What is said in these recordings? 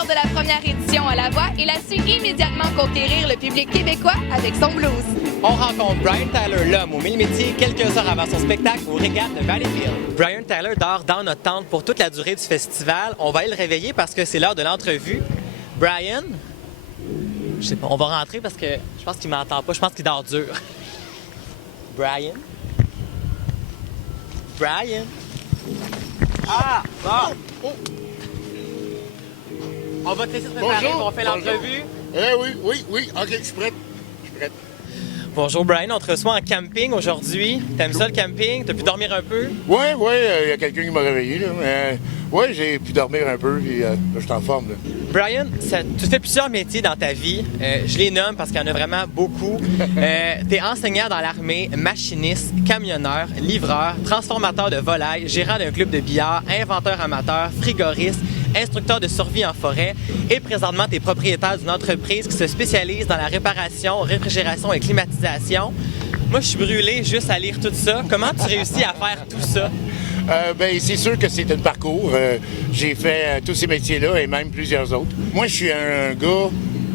lors de la première édition à la voix, il a su immédiatement conquérir le public québécois avec son blues. On rencontre Brian Tyler, l'homme aux mille métiers, quelques heures avant son spectacle au Régates de Valleyfield. Brian Tyler dort dans notre tente pour toute la durée du festival. On va aller le réveiller parce que c'est l'heure de l'entrevue. Brian, je sais pas, on va rentrer parce que je pense qu'il m'entend pas, je pense qu'il dort dur. Brian? Brian? Ah! Bon! On va te laisser te préparer, on fait l'entrevue. Oui, OK, je suis prête. Bonjour Brian, on te reçoit en camping aujourd'hui. T'aimes ça le camping? T'as pu dormir un peu? Oui, il y a quelqu'un qui m'a réveillé, là. Oui, j'ai pu dormir un peu, puis là, je suis en forme, là. Brian, tu fais plusieurs métiers dans ta vie. Je les nomme parce qu'il y en a vraiment beaucoup. T'es enseignant dans l'armée, machiniste, camionneur, livreur, transformateur de volailles, gérant d'un club de billard, inventeur amateur, frigoriste, instructeur de survie en forêt et présentement t'es propriétaire d'une entreprise qui se spécialise dans la réparation, réfrigération et climatisation. Moi, je suis brûlé juste à lire tout ça. Comment tu réussis à faire tout ça? C'est sûr que c'est un parcours. J'ai fait tous ces métiers-là et même plusieurs autres. Moi, je suis un gars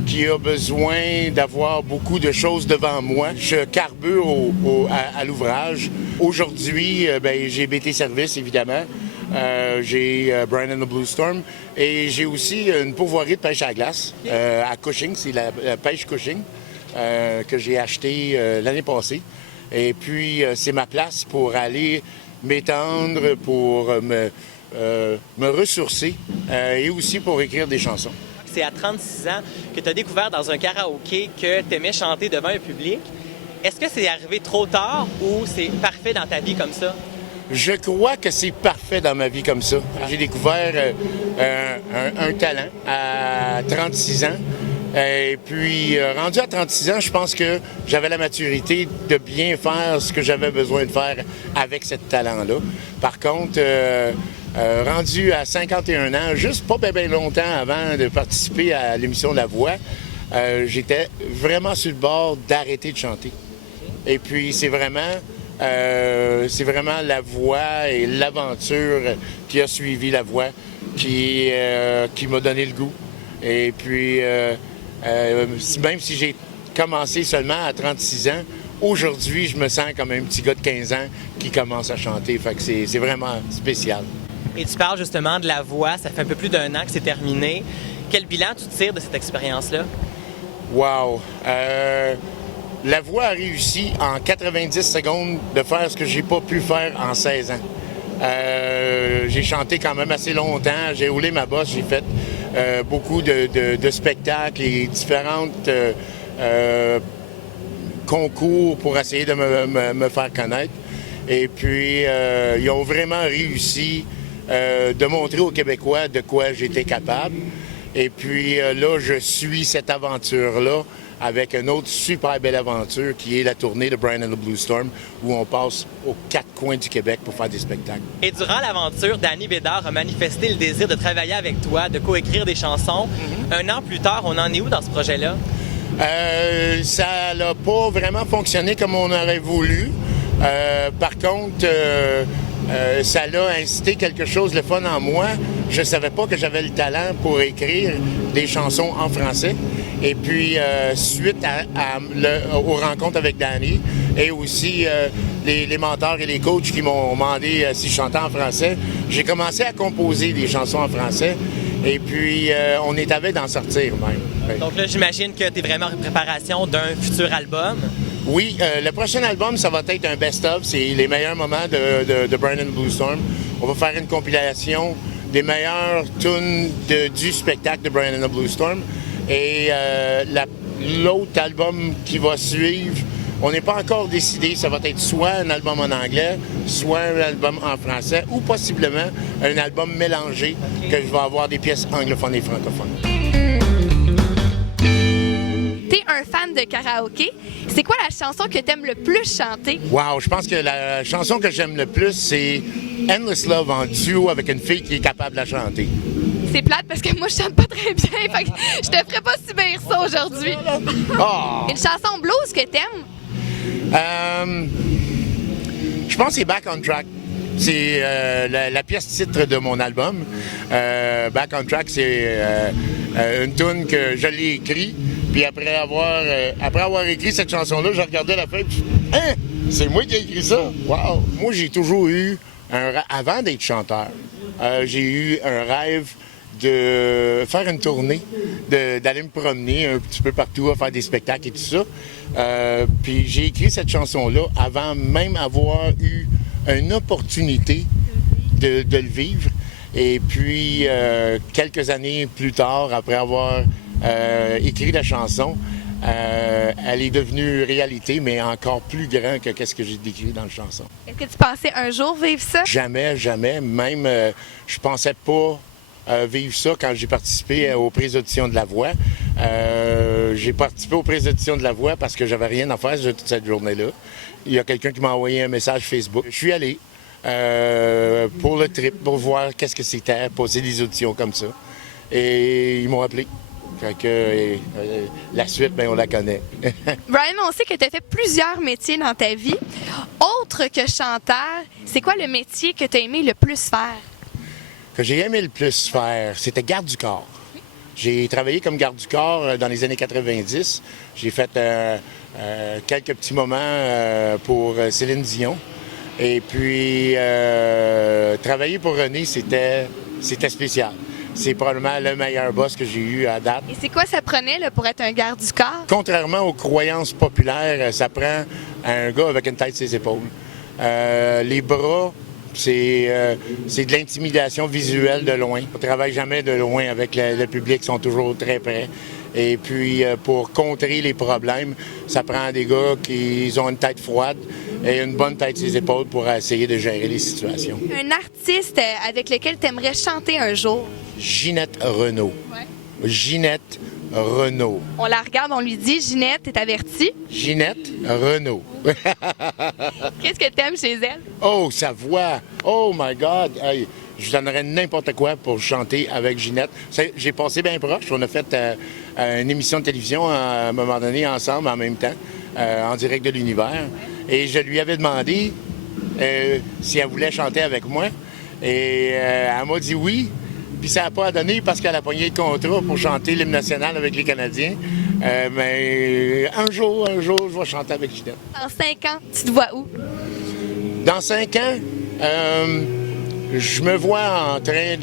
qui a besoin d'avoir beaucoup de choses devant moi. Je carbure à l'ouvrage. Aujourd'hui, j'ai BT Service, évidemment. J'ai Brian and the Blue Storm et j'ai aussi une pourvoirie de pêche à la glace à Cushing. C'est la pêche Cushing que j'ai acheté l'année passée. Et puis, c'est ma place pour aller m'étendre, pour me ressourcer et aussi pour écrire des chansons. C'est à 36 ans que tu as découvert dans un karaoké que tu aimais chanter devant un public. Est-ce que c'est arrivé trop tard ou c'est parfait dans ta vie comme ça? Je crois que c'est parfait dans ma vie comme ça. J'ai découvert un talent à 36 ans. Et puis, rendu à 36 ans, je pense que j'avais la maturité de bien faire ce que j'avais besoin de faire avec ce talent-là. Par contre, rendu à 51 ans, juste pas bien longtemps avant de participer à l'émission La Voix, j'étais vraiment sur le bord d'arrêter de chanter. Et puis, c'est vraiment la voix et l'aventure qui a suivi la voix qui m'a donné le goût. Et puis, même si j'ai commencé seulement à 36 ans, aujourd'hui, je me sens comme un petit gars de 15 ans qui commence à chanter. Fait que c'est vraiment spécial. Et tu parles justement de la voix. Ça fait un peu plus d'un an que c'est terminé. Quel bilan tu tires de cette expérience-là? Wow! La voix a réussi en 90 secondes de faire ce que j'ai pas pu faire en 16 ans. J'ai chanté quand même assez longtemps, j'ai roulé ma bosse, j'ai fait beaucoup de spectacles et différents concours pour essayer de me faire connaître. Et puis, ils ont vraiment réussi de montrer aux Québécois de quoi j'étais capable. Et puis là, je suis cette aventure-là avec une autre super belle aventure qui est la tournée de Brian and the Blue Storm, où on passe aux 4 coins du Québec pour faire des spectacles. Et durant l'aventure, Danny Bédard a manifesté le désir de travailler avec toi, de coécrire des chansons. Un an plus tard, on en est où dans ce projet-là? Ça n'a pas vraiment fonctionné comme on aurait voulu. Par contre, ça l'a incité quelque chose de fun en moi. Je ne savais pas que j'avais le talent pour écrire des chansons en français. Et puis, suite aux rencontres avec Danny et aussi les mentors et les coachs qui m'ont demandé si je chantais en français, j'ai commencé à composer des chansons en français. Et puis, on est avec d'en sortir même. Oui. Donc là, j'imagine que tu es vraiment en préparation d'un futur album. Oui, le prochain album, ça va être un best-of. C'est les meilleurs moments de Brian and the Blue Storm. On va faire une compilation des meilleures tunes du spectacle de Brian and the Blue Storm. Et l'autre album qui va suivre, on n'est pas encore décidé. Ça va être soit un album en anglais, soit un album en français, ou possiblement un album mélangé, que je vais avoir des pièces anglophones et francophones. T'es un fan de karaoké. C'est quoi la chanson que t'aimes le plus chanter? Wow, je pense que la chanson que j'aime le plus, c'est Endless Love en duo avec une fille qui est capable de la chanter. C'est plate parce que moi, je chante pas très bien. Fait que je te ferai pas subir ça aujourd'hui. Oh! Une chanson blues que t'aimes? Je pense que c'est Back on Track. C'est la pièce titre de mon album. Back on Track, c'est une tune que je l'ai écrite. Puis après avoir écrit cette chanson-là, je regardais la feuille et je dis « Hein? C'est moi qui ai écrit ça? Wow! » Moi, j'ai toujours eu, avant d'être chanteur, j'ai eu un rêve de faire une tournée, d'aller me promener un petit peu partout, à faire des spectacles et tout ça. Puis j'ai écrit cette chanson-là avant même avoir eu une opportunité de le vivre. Et puis, quelques années plus tard, après avoir écrit la chanson, elle est devenue réalité, mais encore plus grand que ce que j'ai décrit dans la chanson. Est-ce que tu pensais un jour vivre ça? Jamais, jamais. Même, je pensais pas vivre ça quand j'ai participé aux prises d'audition de La Voix. J'ai participé aux prises d'audition de La Voix parce que j'avais rien à faire toute cette journée-là. Il y a quelqu'un qui m'a envoyé un message Facebook. Je suis allé pour le trip, pour voir qu'est-ce que c'était, poser des auditions comme ça. Et ils m'ont appelé. Fait que la suite, bien, on la connaît. Brian, on sait que tu as fait plusieurs métiers dans ta vie. Autre que chanteur, c'est quoi le métier que tu as aimé le plus faire? Que j'ai aimé le plus faire, c'était garde du corps. J'ai travaillé comme garde du corps dans les années 90. J'ai fait quelques petits moments pour Céline Dion. Et puis, travailler pour René, c'était spécial. C'est probablement le meilleur boss que j'ai eu à date. Et c'est quoi ça prenait là, pour être un garde du corps? Contrairement aux croyances populaires, ça prend un gars avec une tête sur ses épaules. Les bras, c'est de l'intimidation visuelle de loin. On ne travaille jamais de loin avec le public, ils sont toujours très près. Et puis, pour contrer les problèmes, ça prend des gars qui ont une tête froide et une bonne tête sur les épaules pour essayer de gérer les situations. Un artiste avec lequel tu aimerais chanter un jour? Ginette Renault. Ouais. Ginette Renault. On la regarde, on lui dit, Ginette, t'es avertie. Ginette Renault. Qu'est-ce que t'aimes chez elle? Oh, sa voix! Oh my God! Hey, je donnerais n'importe quoi pour chanter avec Ginette. J'ai passé bien proche. On a fait une émission de télévision à un moment donné ensemble en même temps, en direct de l'univers. Et je lui avais demandé si elle voulait chanter avec moi. Et elle m'a dit oui. Puis ça n'a pas donné parce qu'elle a pogné le contrat pour chanter l'hymne national avec les Canadiens. Mais un jour, je vais chanter avec Ginette. Dans 5 ans, tu te vois où? Dans 5 ans, je me vois en train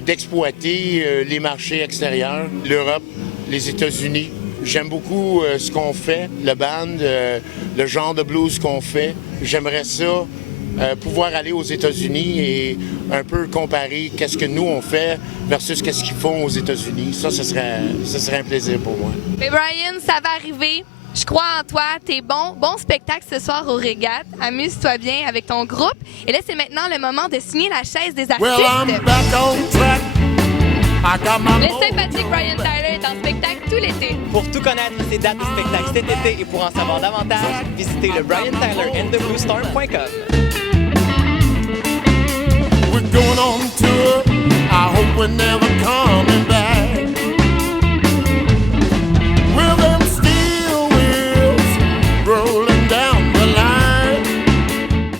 d'exploiter les marchés extérieurs, l'Europe, les États-Unis. J'aime beaucoup ce qu'on fait, le band, le genre de blues qu'on fait. J'aimerais ça pouvoir aller aux États-Unis et un peu comparer qu'est-ce que nous on fait versus qu'est-ce qu'ils font aux États-Unis. Ça, ce serait un plaisir pour moi. Mais Brian, ça va arriver. Je crois en toi. T'es bon. Bon spectacle ce soir au Régates. Amuse-toi bien avec ton groupe. Et là, c'est maintenant le moment de signer la chaise des artistes. Well, I'm back on track. I got my Le sympathique Brian Tyler est en spectacle tout l'été. Pour tout connaître ses dates de spectacle cet été et pour en savoir davantage, visitez le BrianTylerandthebluestorm.com. We're going on tour. I hope we never come.